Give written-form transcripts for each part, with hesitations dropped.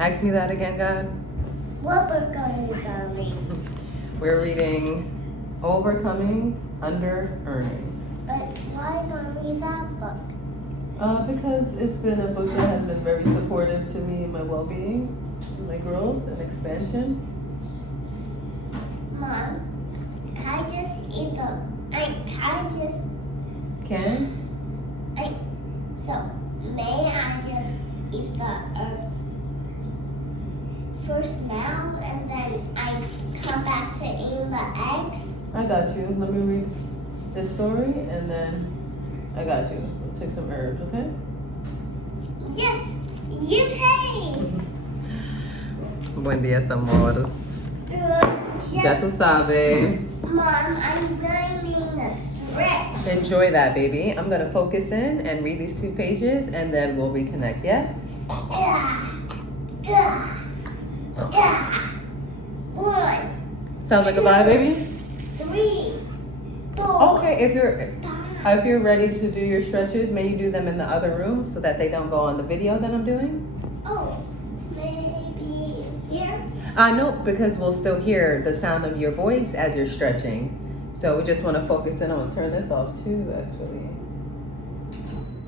Ask me that again, God. What book are you gonna read? We're reading Overcoming Underearning. But why don't read that book? Because it's been a book that has been very supportive to me in my well-being, my growth and expansion. Mom, can I just eat the... So, may I just eat the herbs first now and then I come back to eating the eggs? I got you. Let me read this story and then I got you. We'll take some herbs, okay? Yes, you pay. Buen día, amores. Ya tú sabes. Mom, I'm learning a stretch. Enjoy that, baby. I'm going to focus in and read these 2 pages and then we'll reconnect, yeah? 1, Sounds like a bye, baby? 3, 4. Okay, if you're ready to do your stretches, may you do them in the other room so that they don't go on the video that I'm doing? Oh, maybe here? No, because we'll still hear the sound of your voice as you're stretching. So we just want to focus in on turn this off too, actually.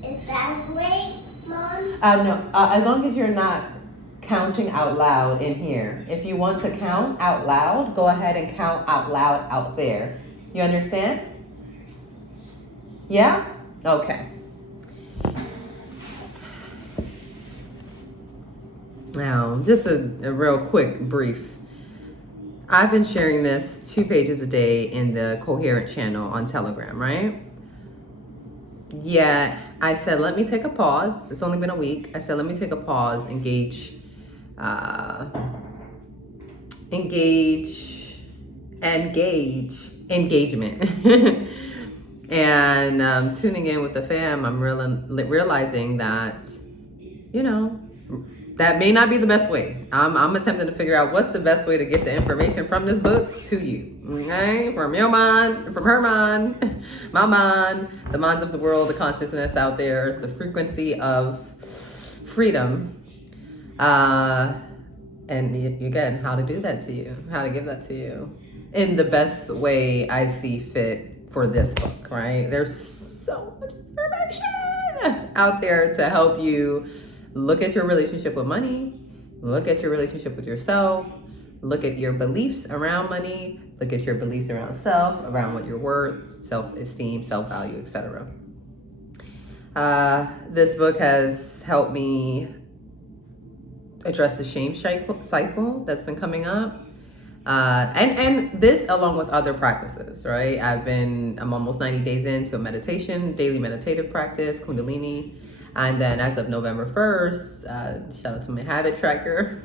Is that great, Mom? No, as long as you're not counting out loud in here. If you want to count out loud, go ahead and count out loud out there. You understand? Yeah? Okay. Now, just a real quick brief. I've been sharing this 2 pages a day in the Coherent channel on Telegram, right? Yeah, I said, let me take a pause. It's only been a week. I said, let me take a pause, engagement. And tuning in with the fam, I'm realizing that, you know, that may not be the best way. I'm attempting to figure out what's the best way to get the information from this book to you, okay? From your mind, from her mind, my mind, the minds of the world, the consciousness out there, the frequency of freedom. And again, how to do that to you, how to give that to you in the best way I see fit for this book, right? There's so much information out there to help you look at your relationship with money, look at your relationship with yourself, look at your beliefs around money, look at your beliefs around self, around what you're worth, self-esteem, self-value, etc. This book has helped me address the shame cycle that's been coming up. And this along with other practices, right? I'm almost 90 days into a daily meditative practice, Kundalini. And then as of November 1st, shout out to my habit tracker.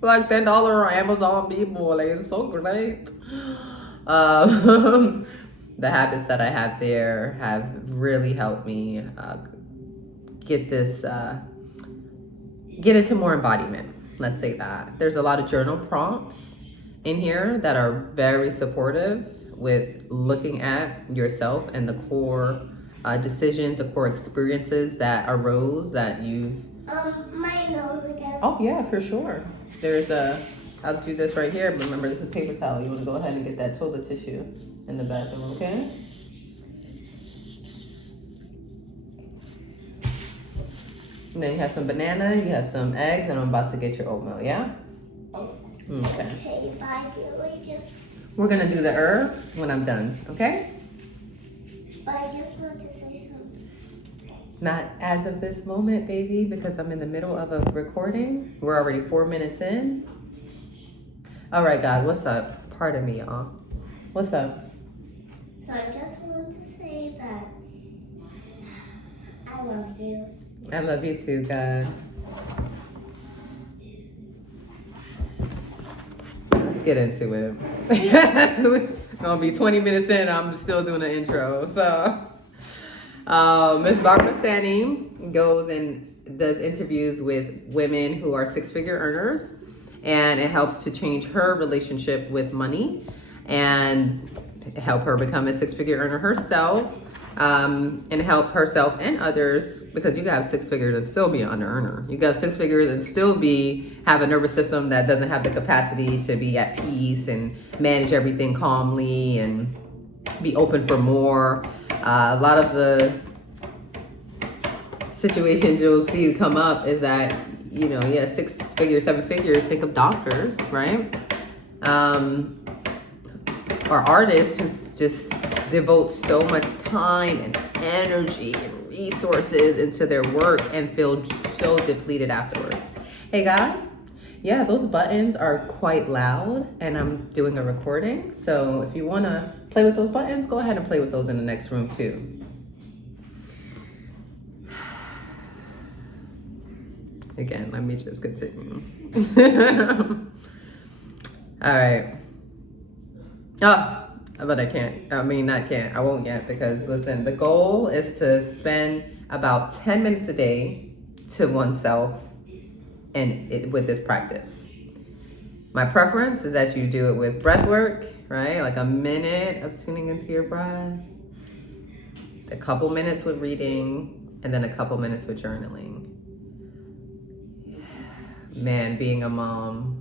Like $10 on Amazon, people, like it's so great. The habits that I have there have really helped me get into more embodiment. Let's say that. There's a lot of journal prompts in here that are very supportive with looking at yourself and the core decisions, the core experiences that arose that you've... My nose again. Oh yeah, for sure. I'll do this right here, but remember this is paper towel. You want to go ahead and get that toilet tissue in the bathroom, okay? And then you have some banana, you have some eggs, and I'm about to get your oatmeal, yeah? Okay. Hey, bye, Billy. We're gonna do the herbs when I'm done, okay? But I just want to say something. Not as of this moment, baby, because I'm in the middle of a recording. We're already 4 minutes in. All right, God, what's up? Pardon me, y'all. What's up? So I just want to say that I love you. I love you too, God. Let's get into it. It's gonna be 20 minutes in, I'm still doing the intro. So, Miss Barbara Stanny goes and does interviews with women who are 6-figure earners, and it helps to change her relationship with money and help her become a 6-figure earner herself. and help herself and others, because you can have 6 figures and still be an under earner. You can have 6 figures and still have a nervous system that doesn't have the capacity to be at peace and manage everything calmly and be open for more. A lot of the situations you'll see come up is that, 6 figures, 7 figures, think of doctors, right? Or artists who just devote so much time and energy and resources into their work and feel so depleted afterwards. Hey guys, yeah, those buttons are quite loud and I'm doing a recording. So if you want to play with those buttons, go ahead and play with those in the next room too. Again, let me just continue. All right. Oh, but I can't. I mean, not can't. I won't get, because listen, the goal is to spend about 10 minutes a day to oneself with this practice. My preference is that you do it with breath work, right? Like a minute of tuning into your breath, a couple minutes with reading, and then a couple minutes with journaling. Man, being a mom.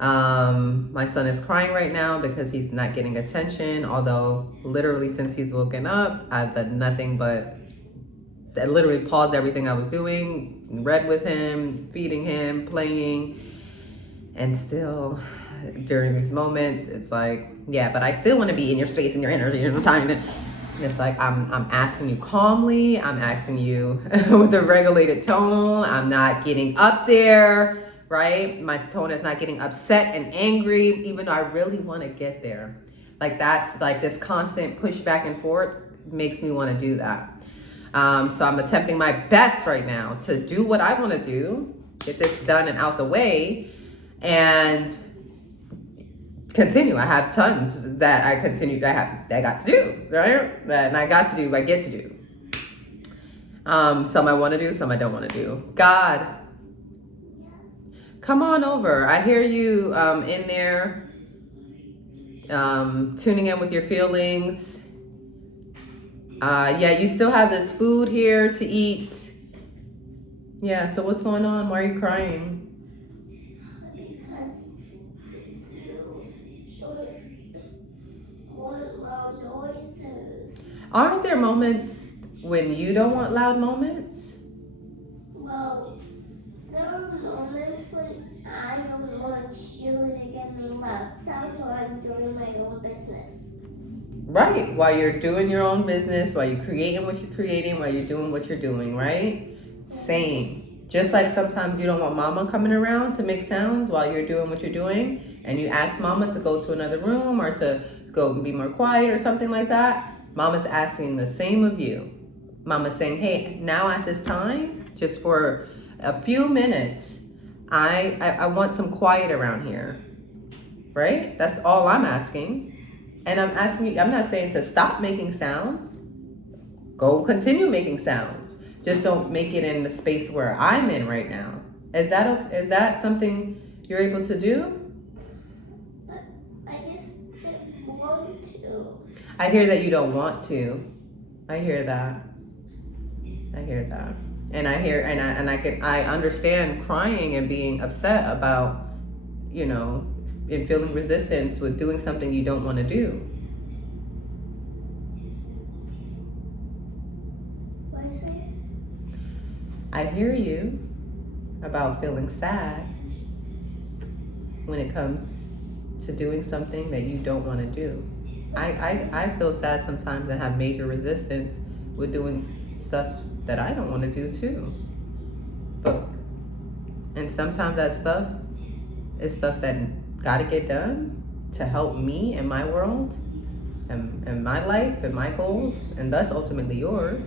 My son is crying right now because he's not getting attention, although literally since he's woken up, I've done nothing but I literally paused everything I was doing, read with him, feeding him, playing, and still during these moments, it's like, yeah, but I still want to be in your space and your energy and time. And it's like, I'm asking you calmly, I'm asking you with a regulated tone, I'm not getting up there, right? My tone is not getting upset and angry, even though I really want to get there. Like that's like this constant push back and forth makes me want to do that. So I'm attempting my best right now to do what I want to do, get this done and out the way, and continue. I have tons that I got to do, right? That I get to do. Some I want to do, some I don't want to do. God, come on over. I hear you in there, tuning in with your feelings. Yeah, you still have this food here to eat. Yeah, so what's going on? Why are you crying? Because you want loud noises. Aren't there moments when you don't want loud moments? Well, there are moments when I don't want you to get me upset while I'm doing my own business. Right, while you're doing your own business, while you're creating what you're creating, while you're doing what you're doing, right? Same. Just like sometimes you don't want mama coming around to make sounds while you're doing what you're doing, and you ask mama to go to another room or to go and be more quiet or something like that. Mama's asking the same of you. Mama's saying, hey, now at this time, just for a few minutes, I want some quiet around here, right? That's all I'm asking. And I'm asking you, I'm not saying to stop making sounds. Go continue making sounds. Just don't make it in the space where I'm in right now. Is that something you're able to do? But I just didn't want to. I hear that you don't want to. I hear that. And I understand crying and being upset about, and feeling resistance with doing something you don't want to do. What is it? I hear you about feeling sad when it comes to doing something that you don't want to do. I feel sad sometimes and have major resistance with doing stuff that I don't want to do too. And sometimes that stuff is stuff that gotta get done to help me and my world and my life and my goals, and thus ultimately yours.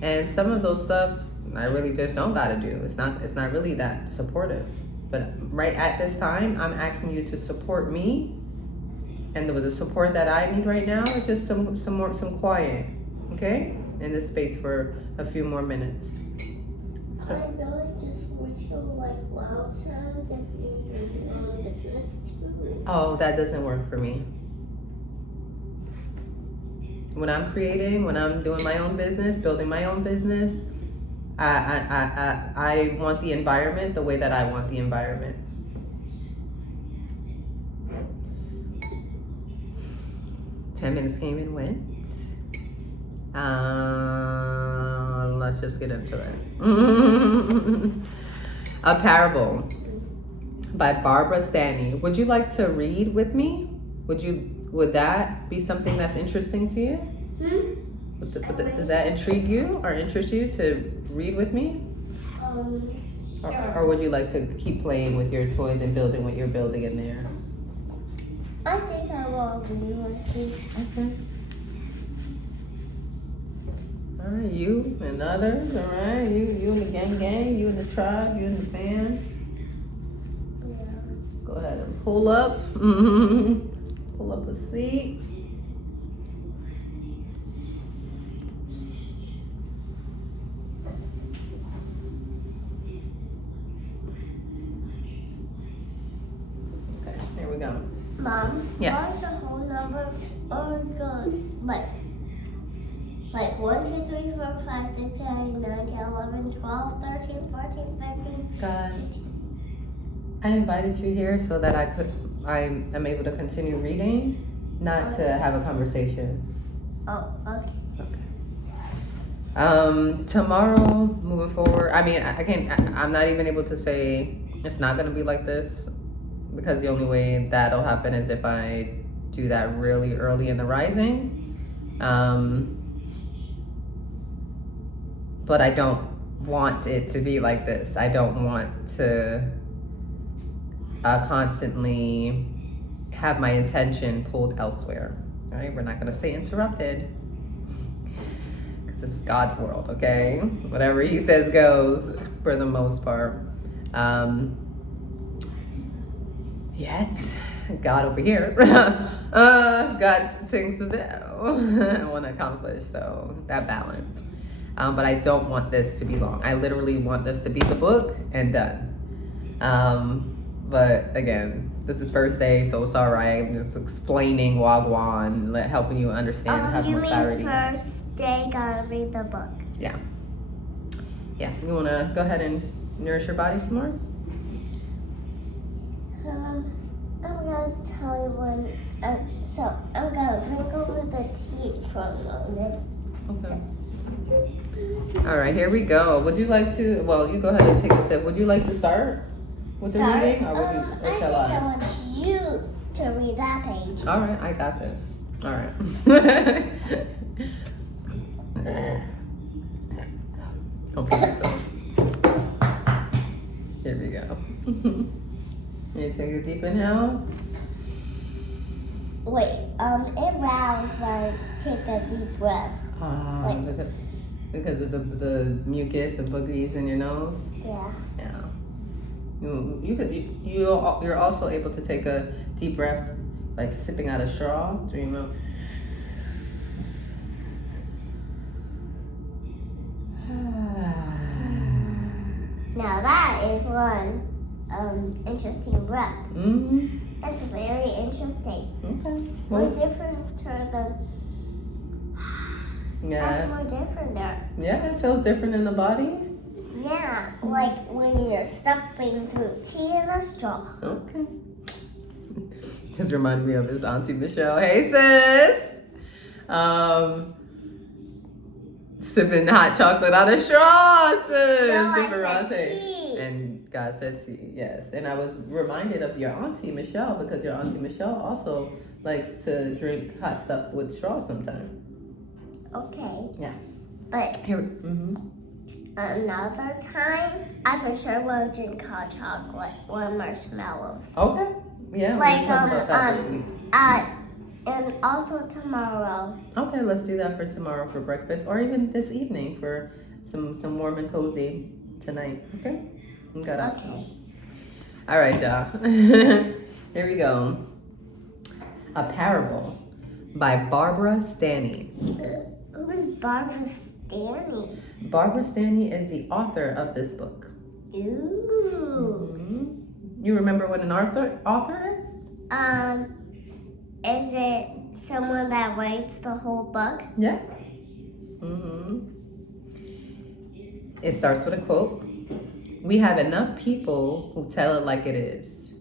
And some of those stuff I really just don't gotta do. It's not really that supportive. But right at this time, I'm asking you to support me, and the support that I need right now is just some quiet, okay? In this space for a few more minutes. So, I really just want you like loud sounds and you're doing business too. oh, that doesn't work for me. when I'm creating, when I'm doing my own business, building my own business, I want the environment the way that I want the environment. Ten minutes came and went. Let's just get into it. A Parable by Barbara Stanny. Would you like to read with me? Would that be something that's interesting to you? Does that intrigue you or interest you to read with me? Sure. Or would you like to keep playing with your toys and building what you're building in there? I think I will read with you. Okay. All right, you and others, all right? You and the gang, you and the tribe, you and the fam. Yeah. Go ahead and pull up. Pull up a seat. Okay, here we go. Mom, Yeah. what's the whole number on the like 1, 2, 3, 4, 5, 6, 7, 8, 9, 10, 11, 12, 13, 14, 15. God, I invited you here so that I am able to continue reading, not to have a conversation. Oh, okay. Tomorrow, moving forward, I mean, I'm not even able to say it's not gonna be like this, because the only way that'll happen is if I do that really early in the rising. But I don't want it to be like this. I don't want to constantly have my attention pulled elsewhere. All right, we're not gonna say interrupted, because it's God's world, okay? Whatever he says goes for the most part. Yet, God over here, got things to do. I want to accomplish, so that balance. But I don't want this to be long. I literally want this to be the book and done. But again, this is first day, so it's all right. I'm just explaining Wagwan, helping you understand, have more clarity. You mean first day, gotta read the book? Yeah. Yeah, you want to go ahead and nourish your body some more? I'm gonna tell you when. So I'm gonna drink over the tea for a moment. Okay. All right, here we go. Would you like to? Well, you go ahead and take a sip. Would you like to start with the reading, or would you? Or shall I want you to read that page. All right, I got this. All right. Okay, so here we go. You take a deep inhale. Wait, it rounds when I take a deep breath. Because of the mucus and boogies in your nose. Yeah. Yeah. You're also able to take a deep breath, like sipping out a straw through your mouth. Now that is one interesting breath. Mm-hmm. That's very interesting. Okay. More different than. Yeah. That's more different there. Yeah, it feels different in the body. Yeah, like when you're stuffing through tea in a straw. Okay. This reminded me of his Auntie Michelle. Hey, sis. Sipping hot chocolate out of straw, sis. No, I Different said tea. And God said tea, yes. And I was reminded of your Auntie Michelle, because your Auntie Michelle also likes to drink hot stuff with straw sometimes. Okay. Yeah. But Here. Mm-hmm. another time, I for sure want to drink hot chocolate or marshmallows. Okay. Yeah. Like, we can talk about that this week. And also tomorrow. Okay, let's do that for tomorrow for breakfast, or even this evening for some warm and cozy tonight. Okay. Okay. All right, y'all. Here we go. A Parable by Barbara Stanny. Who's Barbara Stanny? Barbara Stanny is the author of this book. Ooh. You remember what an author is? Is it someone that writes the whole book? Yeah. Mm-hmm. It starts with a quote. We have enough people who tell it like it is.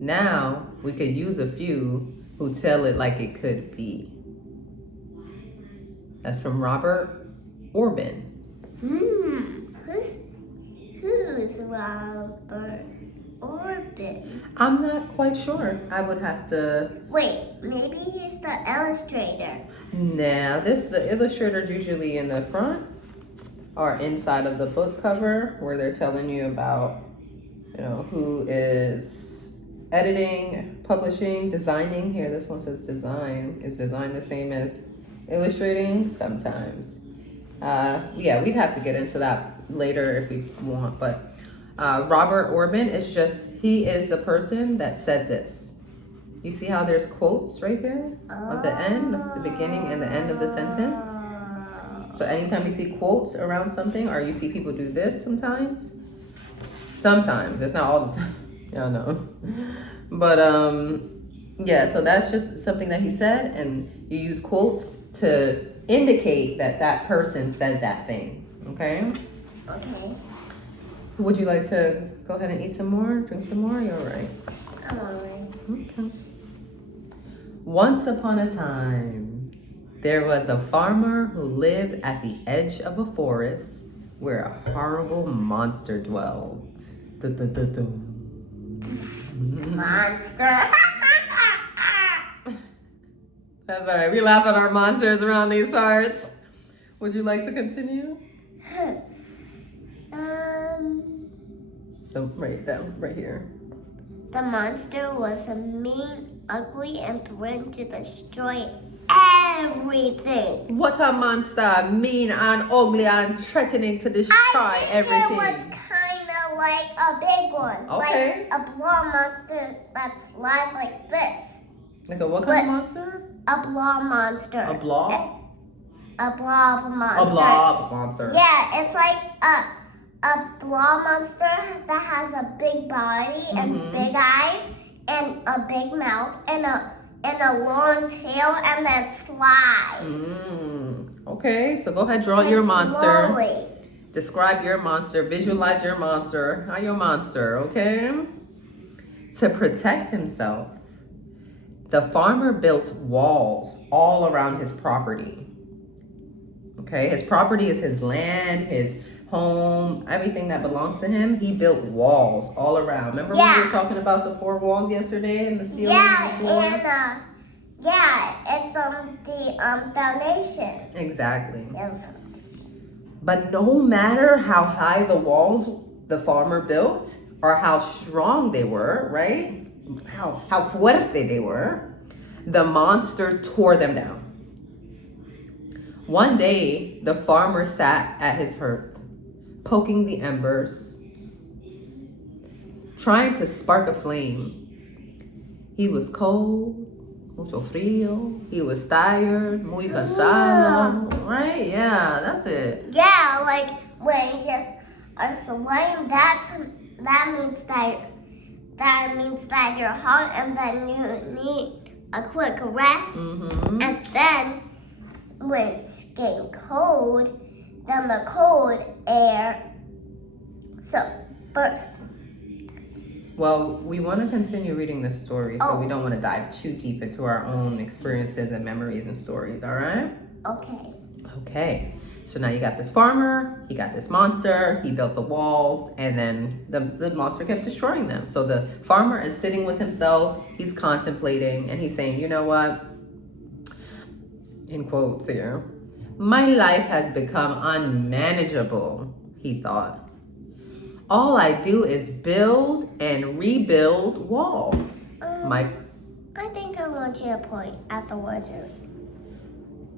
Now we could use a few who tell it like it could be. That's from Robert Orban. Who's Robert Orban? I'm not quite sure. I would have to. Wait, maybe he's the illustrator. Nah, the illustrator's usually in the front or inside of the book cover where they're telling you about, who is editing, publishing, designing. Here, this one says design. Is design the same as illustrating? Sometimes. Yeah, we'd have to get into that later if we want, but Robert Orban he is the person that said this. You see how there's quotes right there at the end, the beginning and the end of the sentence? So anytime you see quotes around something, or you see people do this sometimes, it's not all the time. Yeah, I know. But yeah, so that's just something that he said, and you use quotes to indicate that person said that thing. Okay? Okay. Would you like to go ahead and eat some more, drink some more? You're all right. I'm alright. Okay. Once upon a time, there was a farmer who lived at the edge of a forest where a horrible monster dwelled. Monster. That's all right. We laugh at our monsters around these parts. Would you like to continue? Right here. The monster was mean, ugly, and threatened to destroy everything. What a monster! Mean and ugly and threatening to destroy everything. It was kind of like a big one. Okay. Like a blob monster that's live like this. Like a what kind of monster? A blob monster. A blob? A blob monster. A blob monster. Yeah, it's like a blob monster that has a big body and big eyes and a big mouth and a long tail and then slides. Okay, so go ahead, draw your monster. Slowly. Describe your monster, visualize your monster. How your monster, okay? To protect himself, the farmer built walls all around his property. Okay, his property is his land, his home, everything that belongs to him. He built walls all around. Remember when we were talking about the 4 walls yesterday and the ceiling? It's on the foundation. Exactly. Yeah. But no matter how high the walls the farmer built or how strong they were, right? How fuerte they were, the monster tore them down. One day, the farmer sat at his hearth, poking the embers, trying to spark a flame. He was cold, mucho frío. He was tired, muy cansado. Right? Yeah, that's it. Yeah, like when you just are sweating, that means that you're hot, and then you need a quick rest, and then when it's getting cold, then the cold air bursts. Well, we want to continue reading this story, so we don't want to dive too deep into our own experiences and memories and stories, all right? Okay. So now you got this farmer, he got this monster, he built the walls, and then the monster kept destroying them. So the farmer is sitting with himself, he's contemplating, and he's saying, you know what? In quotes here, my life has become unmanageable, he thought. All I do is build and rebuild walls. I think I want you to point at the words.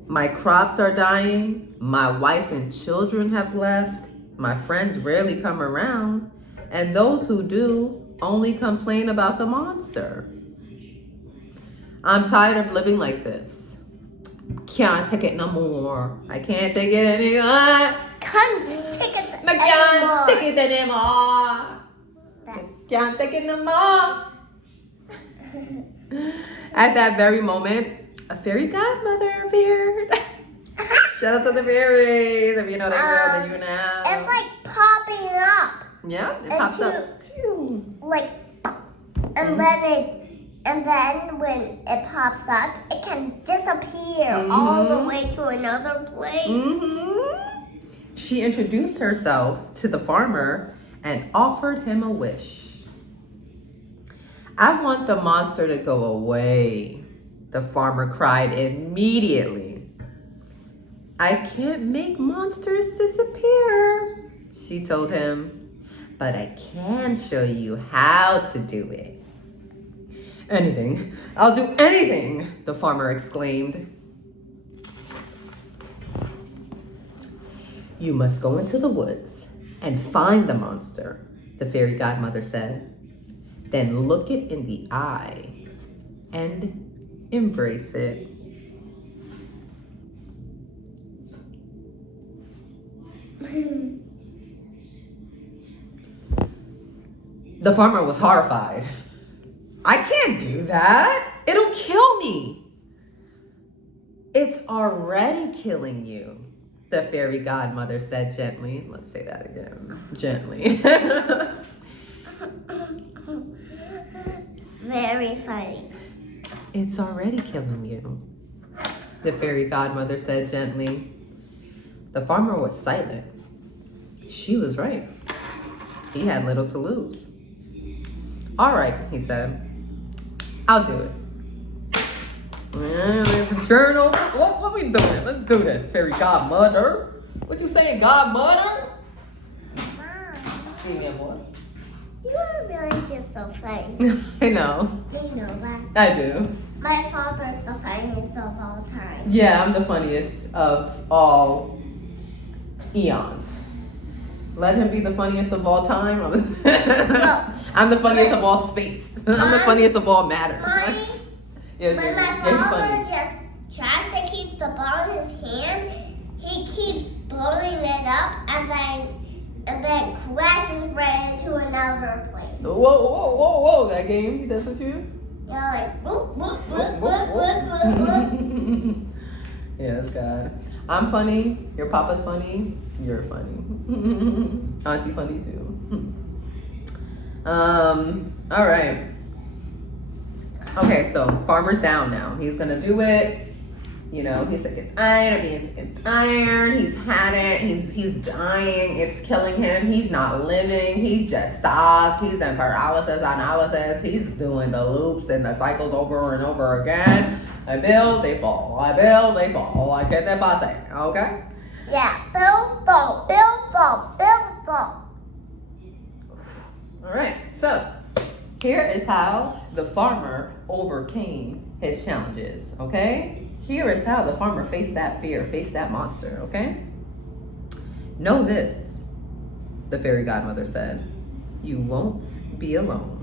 My crops are dying. My wife and children have left. My friends rarely come around. And those who do only complain about the monster. I'm tired of living like this. Can't take it no more. I can't take it anymore. Can't take it I can't take it anymore. I can't take it no more. At that very moment, a fairy godmother appeared. Shout out to the fairies. If you know that girl, then you know. It's like popping up. Yeah, it pops up. Like, and then when it pops up, it can disappear all the way to another place. She introduced herself to the farmer and offered him a wish. I want the monster to go away, the farmer cried immediately. I can't make monsters disappear, she told him, but I can show you how to do it. Anything. I'll do anything, the farmer exclaimed. You must go into the woods and find the monster, the fairy godmother said. Then look it in the eye and embrace it. The farmer was horrified. I can't do that. It'll kill me. It's already killing you, the fairy godmother said gently. Let's say that again. Gently. Very funny. It's already killing you, the fairy godmother said gently. The farmer was silent. She was right. He had little to lose. All right, he said. I'll do it. There's a journal. What we doing? Let's do this, fairy godmother. What you saying, godmother? Mom, See me, boy. you are really just so funny. I know. Do you know that? I do. My father's the funniest of all time. Yeah, I'm the funniest of all eons. Let him be the funniest of all time. I'm the funniest of all space. I'm the funniest of all matter. Mommy, Yeah, when my you're father funny. just tries to keep the ball in his hand, he keeps blowing it up and then crashes right into another place. Whoa, that game, he does it to you? Yeah, like whoop, whoop, whoop, whoop, whoop, whoop. Yes, God. I'm funny, your papa's funny, you're funny. Auntie funny too. All right. Okay, so farmer's down now. He's gonna do it. You know, he's sick and tired. He's tired. He's had it. He's dying. It's killing him. He's not living. He's just stopped. He's in paralysis analysis. He's doing the loops and the cycles over and over again. I build, they fall. I build, they fall. I get that boss. Okay? Yeah, build, fall, build, fall, build, fall. All right. So here is how the farmer overcame his challenges. Okay? Here is how the farmer faced that fear, faced that monster, okay? Know this, the fairy godmother said. You won't be alone.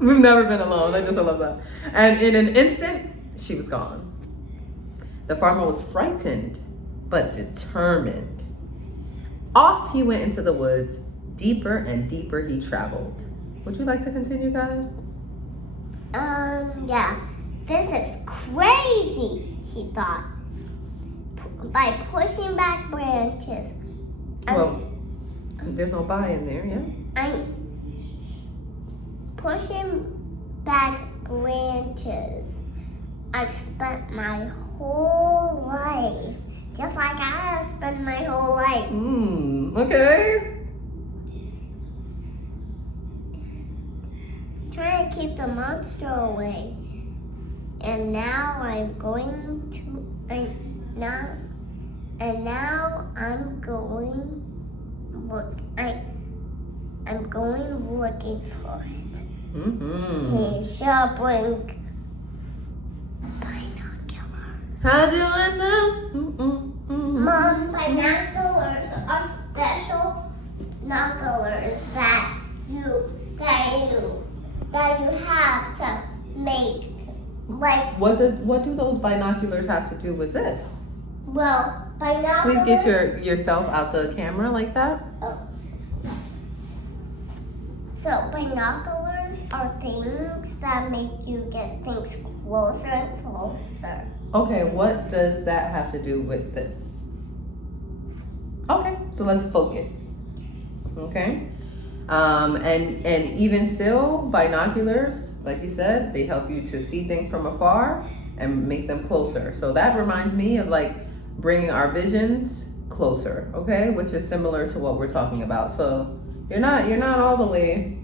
We've never been alone. I just love that. And in an instant, she was gone. The farmer was frightened, but determined. Off he went into the woods. Deeper and deeper he traveled. Would you like to continue, guys? Yeah. This is crazy, he thought. By pushing back branches. Well, there's no bye in there, yeah? I'm pushing back branches. I've spent my whole life, just like I have spent my whole life. Okay. Trying to keep the monster away. And now I'm going looking for it. He shall bring binoculars. How do I know? Mom, binoculars are special binoculars that you have to make. Like, What do those binoculars have to do with this? well, binoculars. Please get yourself out the camera like that. So binoculars markers are things that make you get things closer and closer. Okay, what does that have to do with this? Okay, so let's focus. Okay. And even still, binoculars, like you said, they help you to see things from afar and make them closer. So that reminds me of like bringing our visions closer, okay? Which is similar to what we're talking about. So you're not all the way,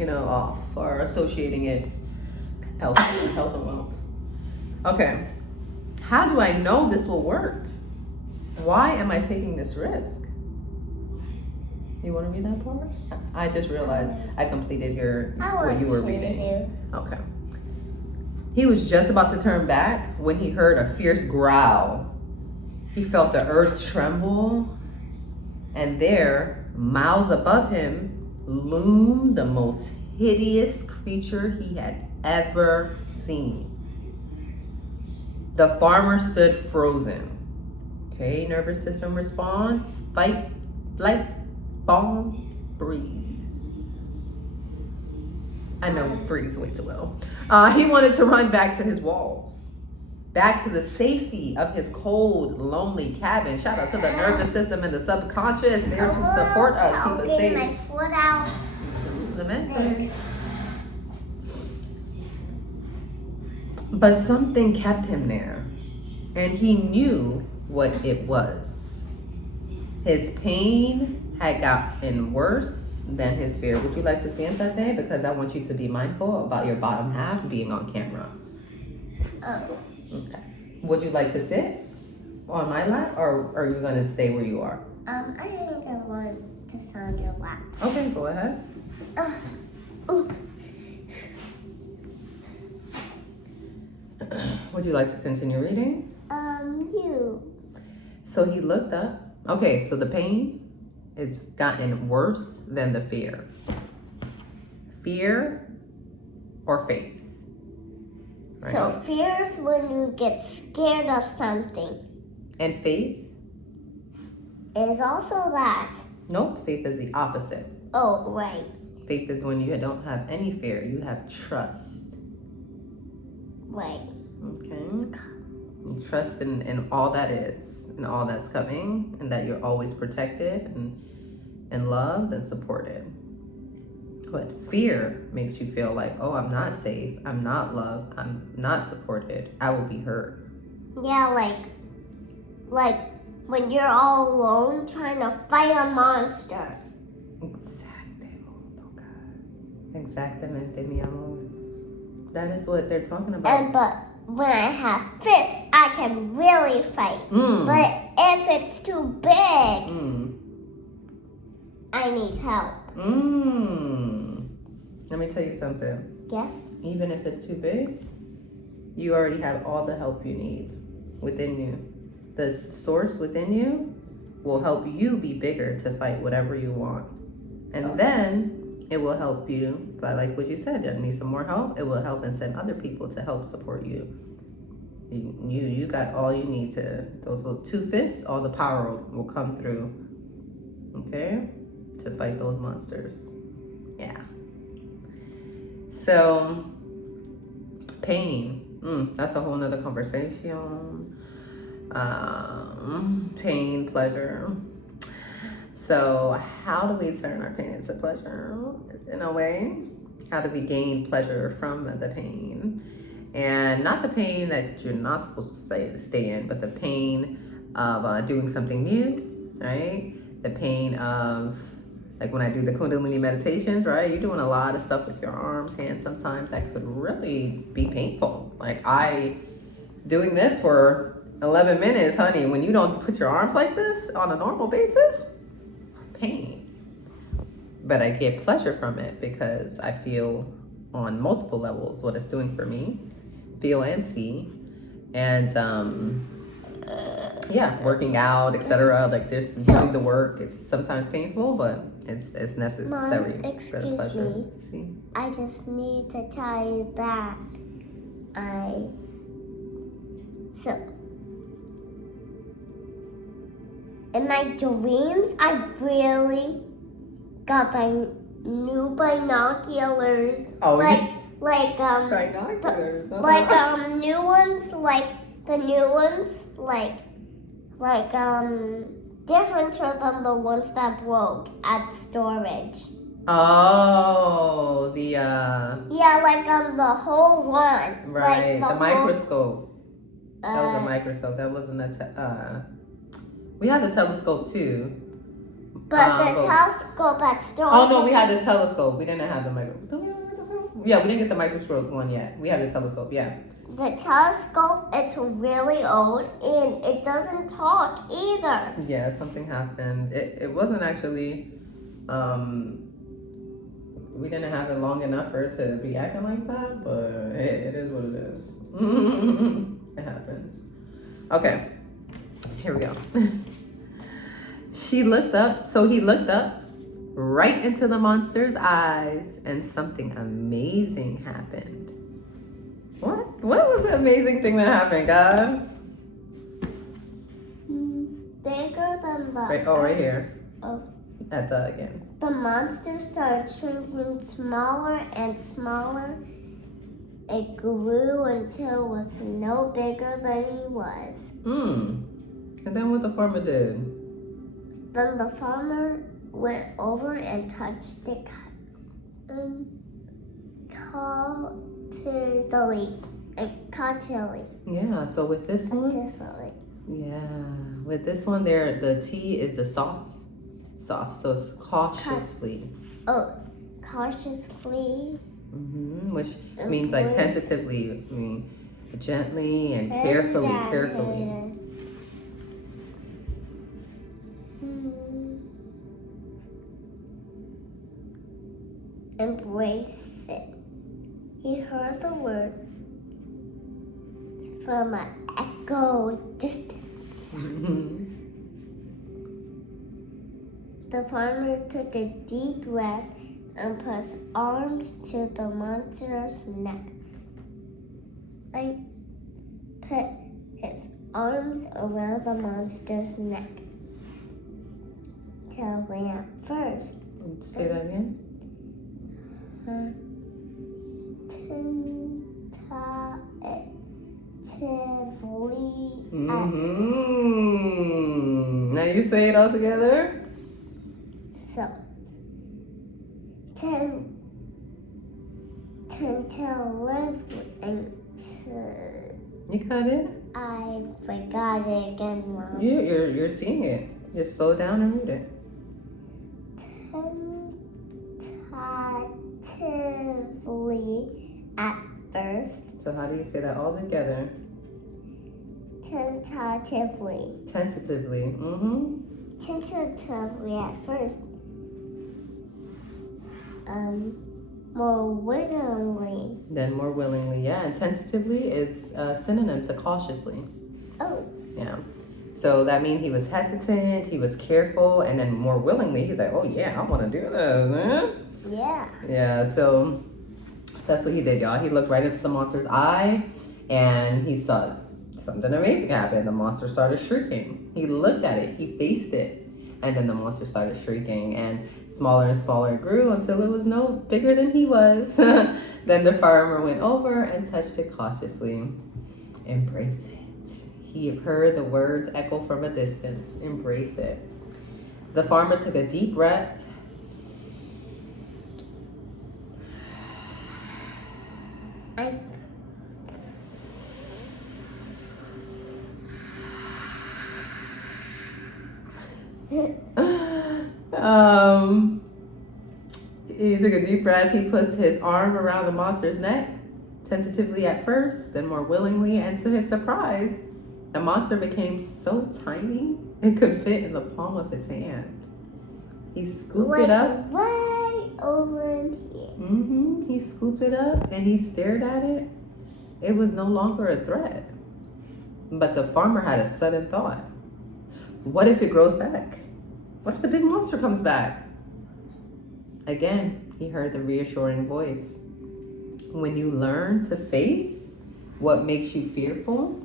off or associating it elsewhere, health and wealth. Okay. How do I know this will work? Why am I taking this risk? You want to read that part? I just realized I completed what you were reading. Okay. He was just about to turn back when he heard a fierce growl. He felt the earth tremble, and there, miles above him, loomed the most hideous creature he had ever seen. The farmer stood frozen. Okay, nervous system response, fight, flight, fall, breathe. I know, freeze way too well. He wanted to run back to his walls, back to the safety of his cold, lonely cabin. Shout out to the nervous system and the subconscious there to support us, keep us safe. My foot out. Thanks. But something kept him there, and he knew what it was. His pain had gotten worse than his fear. Would you like to see it that day? Because I want you to be mindful about your bottom half being on camera. Oh. Okay. Would you like to sit on my lap, or are you going to stay where you are? I think I want to sit on your lap. Okay, go ahead. Would you like to continue reading? You. So he looked up. Okay, so the pain has gotten worse than the fear. Fear or faith? Right? So fear is when you get scared of something. And faith? Is also that. Nope, faith is the opposite. Oh, right. Faith is when you don't have any fear, you have trust. Right. Okay. And trust in all that is, and all that's coming, and that you're always protected and loved and supported. But fear makes you feel like, oh, I'm not safe, I'm not loved, I'm not supported, I will be hurt. Yeah, like when you're all alone trying to fight a monster. Exactamente, mi amor. That is what they're talking about. But when I have fists, I can really fight. But if it's too big, I need help. Let me tell you something. Yes? Even if it's too big, you already have all the help you need within you. The source within you will help you be bigger to fight whatever you want. And then it will help you by, like what you said, you need some more help. It will help and send other people to help support you. You got all you need to, those little two fists, all the power will come through, okay, to fight those monsters. Yeah. So, pain, that's a whole nother conversation. Pain, pleasure. So how do we turn our pain into pleasure in a way? How do we gain pleasure from the pain? And not the pain that you're not supposed to stay in, but the pain of doing something new, right? The pain of, like when I do the Kundalini meditations, right? You're doing a lot of stuff with your arms, hands. Sometimes that could really be painful. Like doing this for 11 minutes, honey, when you don't put your arms like this on a normal basis, pain. But I get pleasure from it because I feel on multiple levels what it's doing for me, feel and see. And working out, etc. Like this doing the work, it's sometimes painful, but it's necessary. Mom, for the pleasure. Me. See? I just need to tell you that in my dreams, I really got new binoculars. Oh, like binoculars. new ones, like the new ones, different than the ones that broke at storage. Oh, the Yeah, the whole one. right, Like the microscope. Whole, That was a microscope. That wasn't a we had the telescope too. But the telescope at storage. Oh no, we had the telescope. We didn't have the microscope. Did we have the telescope? Yeah, we didn't get the microscope one yet. We have the telescope. Yeah. The telescope, it's really old and it doesn't talk either. Yeah, something happened. It wasn't actually we didn't have it long enough for it to be acting like that, but it is what it is. It happens. Okay, here we go. He looked up right into the monster's eyes, and something amazing happened. What was the amazing thing that happened, God? Bigger than the... Right here. Oh. At the again. The monster started shrinking smaller and smaller. It grew until it was no bigger than he was. And then what the farmer did? Then the farmer went over and touched it cautiously. Yeah, so with this one, with this one there, the T is the soft, so it's cautiously. Cautiously. Which means like tentatively, gently and carefully. Embrace it. He heard the word from an echo distance. The farmer took a deep breath and put his arms to the monster's neck. I put his arms around the monster's neck. Tell me at first. Say that again. Tentatively. Now you say it all together. So, You got it? I forgot it again, Mom. You're seeing it. Just slow down and read it. Tentatively at first. So how do you say that all together? Tentatively. Tentatively. Tentatively at first. More willingly. Then more willingly, yeah. And tentatively is a synonym to cautiously. Oh. Yeah. So that means he was hesitant, he was careful, and then more willingly, he's like, oh yeah, I want to do this, man. Yeah. Yeah, so that's what he did, y'all. He looked right into the monster's eye, and he saw something amazing happen. The monster started shrieking. He looked at it, he faced it, and then the monster started shrieking, and smaller and smaller it grew until it was no bigger than he was. Then the farmer went over and touched it cautiously. Embrace it. He heard the words echo from a distance. Embrace it. The farmer took a deep breath. He took a deep breath. He put his arm around the monster's neck, tentatively at first, then more willingly, and to his surprise, the monster became so tiny it could fit in the palm of his hand. He scooped it up. Right over in here. He scooped it up and he stared at it. It was no longer a threat. But the farmer had a sudden thought. What if it grows back? What if the big monster comes back? Again, he heard the reassuring voice. When you learn to face what makes you fearful,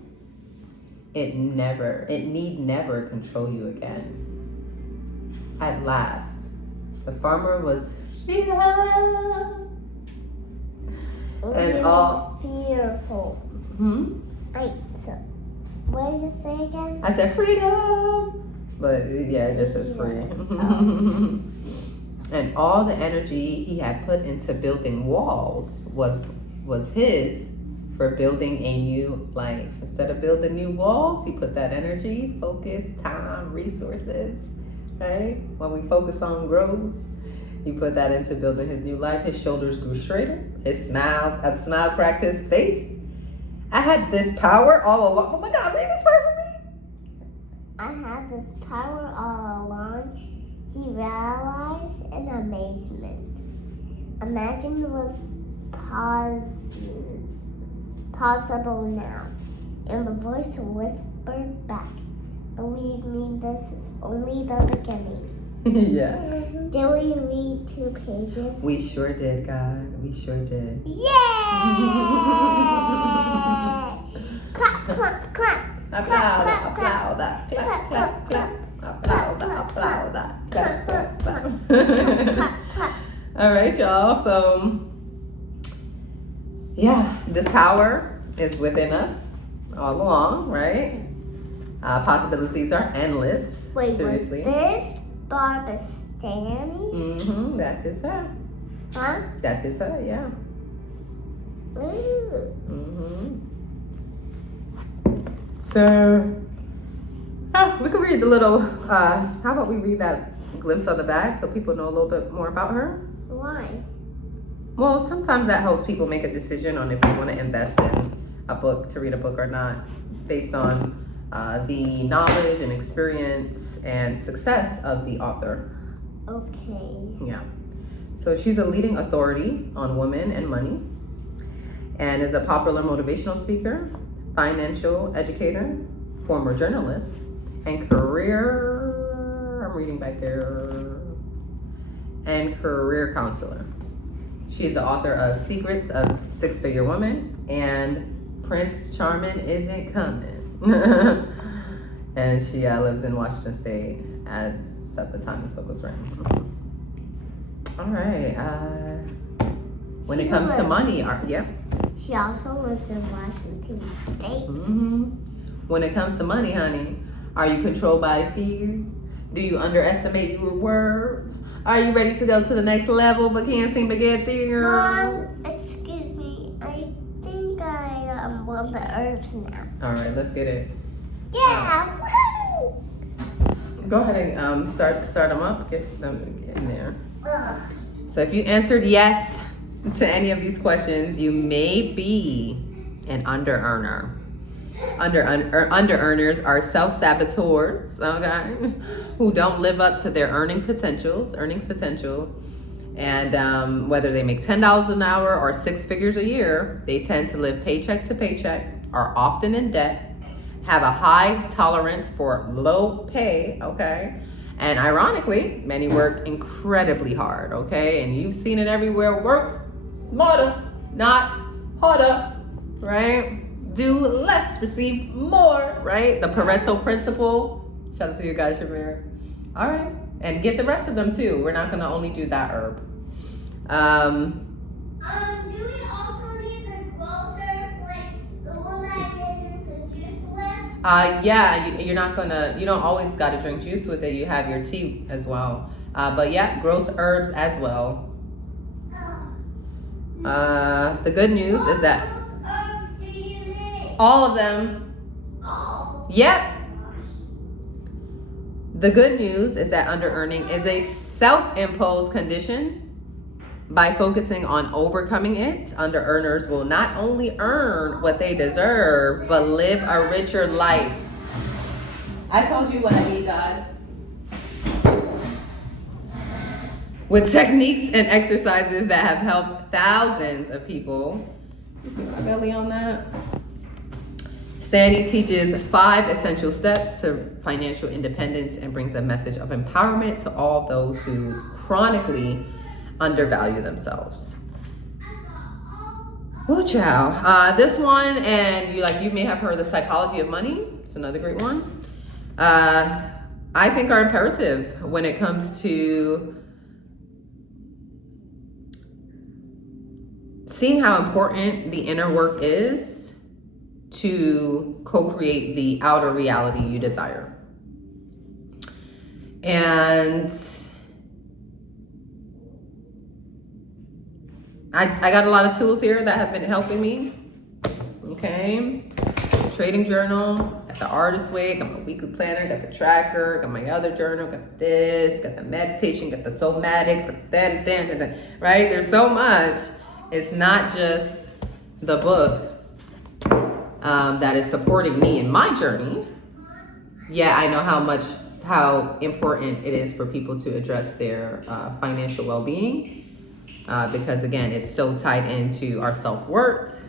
it need never control you again. At last, the farmer was Freedom. And all fearful. So, what did you say again? I said freedom. But yeah, it just says free. And all the energy he had put into building walls was his for building a new life. Instead of building new walls, he put that energy, focus, time, resources, right? When we focus on growth, he put that into building his new life. His shoulders grew straighter. A smile cracked his face. I had this power all along. Oh my God, read this part for me. I had this power all along, he realized in amazement. Imagine it was possible now. And the voice whispered back, believe me, this is only the beginning. Yeah. Did we read 2 pages? We sure did, God. We sure did. Yay! Clap, clap, clap. Applaud that, applaud that, clap, clap, clap. Applaud that, clap, clap, clap. All right, y'all. So, yeah, this power is within us all along, right? Possibilities are endless. Wait, seriously. Was this Barbara Stanny? That's his hair. Huh? That's his hair, yeah. Ooh. So, we could read the little, how about we read that glimpse of the bag so people know a little bit more about her? Why? Well, sometimes that helps people make a decision on if they want to invest in a book, to read a book or not, based on the knowledge and experience and success of the author. Okay. Yeah. So she's a leading authority on women and money and is a popular motivational speaker, financial educator, former journalist, and career counselor. She's the author of Secrets of Six-Figure Women and Prince Charming Isn't Coming. And she lives in Washington State as of the time this book was written. All right. When it comes to money, yeah. She also lives in Washington State. When it comes to money, honey, are you controlled by fear? Do you underestimate your worth? Are you ready to go to the next level but can't seem to get there? Mom, excuse me. I think I want the herbs now. All right, let's get it. Yeah. Go ahead and start them up. Get them in there. So if you answered yes to any of these questions, you may be an under-earner. Under-earners are self-saboteurs, okay, who don't live up to their earnings potential. And whether they make $10 an hour or 6 figures a year, they tend to live paycheck to paycheck, are often in debt, have a high tolerance for low pay, okay? And ironically, many work incredibly hard, okay? And you've seen it everywhere. Work smarter, not harder, right? Do less, receive more, right? The Pareto principle. Shout out to you guys, Shamir. All right. And get the rest of them too. We're not gonna only do that herb. Do we also need the grocer, like the one that I drink the juice with? Yeah, you don't always gotta drink juice with it. You have your tea as well. But yeah, gross herbs as well. The good news is that all of them. Oh. Yep. The good news is that under-earning is a self-imposed condition. By focusing on overcoming it, under-earners will not only earn what they deserve, but live a richer life. I told you what I need, God. With techniques and exercises that have helped thousands of people. You see my belly on that? Stanny teaches 5 essential steps to financial independence and brings a message of empowerment to all those who chronically undervalue themselves. Oh, child. This one, and you may have heard The Psychology of Money. It's another great one. I think are imperative when it comes to seeing how important the inner work is to co-create the outer reality you desire. And I got a lot of tools here that have been helping me. Okay. Trading journal, got the artist way, got my weekly planner, got the tracker, got my other journal, got this, got the meditation, got the somatics, got the right? There's so much. It's not just the book that is supporting me in my journey. Yeah, I know how important it is for people to address their financial well-being because again, it's so tied into our self-worth.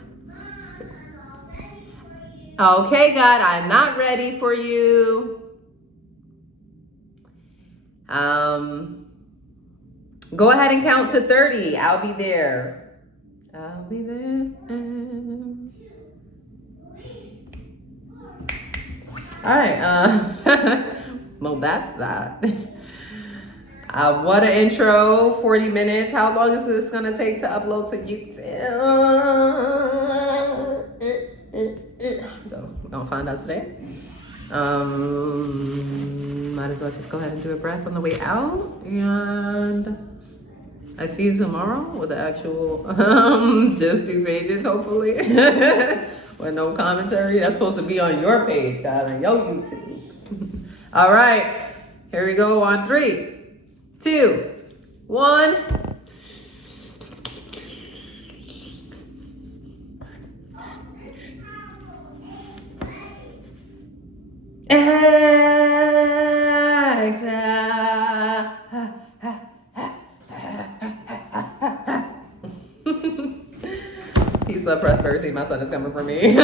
Okay, God, I'm not ready for you. Go ahead and count to 30. I'll be there. I'll be there. All right. Well, that's that. What an intro. 40 minutes. How long is this going to take to upload to YouTube? We're gonna find out today. Might as well just go ahead and do a breath on the way out, and I see you tomorrow with the actual just 2 pages, hopefully, with no commentary. That's supposed to be on your page, guys, on your YouTube. All right, here we go on 3, 2, 1. Peace, love, prosperity. My son is coming for me.